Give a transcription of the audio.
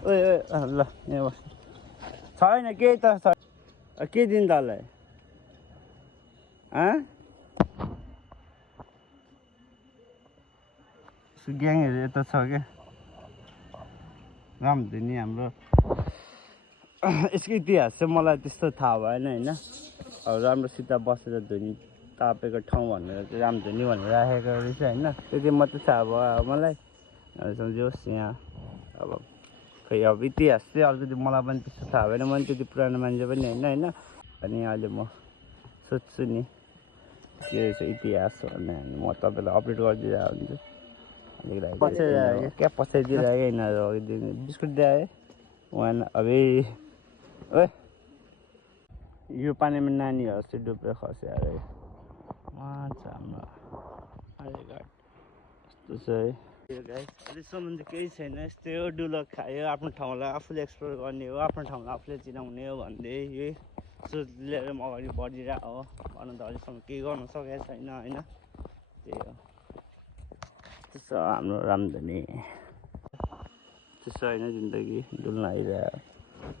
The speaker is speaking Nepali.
ओए ओए ल यहाँ बस छैन केही त छ के दिन तँलाई ग्याङहरू यता छ क्या रामधुनी हाम्रो यसको इतिहास चाहिँ मलाई त्यस्तो थाहा भएन होइन अब राम्रोसित बसेर धुनी तापेको ठाउँ भनेर चाहिँ रामधुनी भनेर राखेको रहेछ होइन त्यति मात्रै थाहा भयो अब मलाई सम्झियोस् यहाँ अब खै अब इतिहास चाहिँ अलिकति मलाई पनि त्यस्तो थाहा भएन मैले त्यति पुरानो मान्छे पनि होइन होइन अनि अहिले म सोध्छु नि के रहेछ इतिहास भन्ने म तपाईँलाई अपडेट गरिदिइरहेको हुन्छु क्या पछाइदिइरहेको यिनीहरू बिस्कुट दिए उहाँ अबे ओए यो पानीमा नानीहरू चाहिँ डुबेर खस्यो अरे हाम्रो अरे गाड यस्तो छ है यो गाई अहिलेसम्म त केही छैन यस्तै हो डुलो खायो आफ्नो ठाउँलाई आफूले एक्सप्लोर गर्ने हो आफ्नो ठाउँलाई आफूले चिनाउने हो भन्दै यही सोच लिएर म अगाडि बढिरहेको हो भन्नु त अहिलेसम्म केही गर्न सकेको छैन होइन त्यही हो त्यसो हाम्रो रामधुनी त्यसो होइन जिन्दगी डुल्न आइरह्यो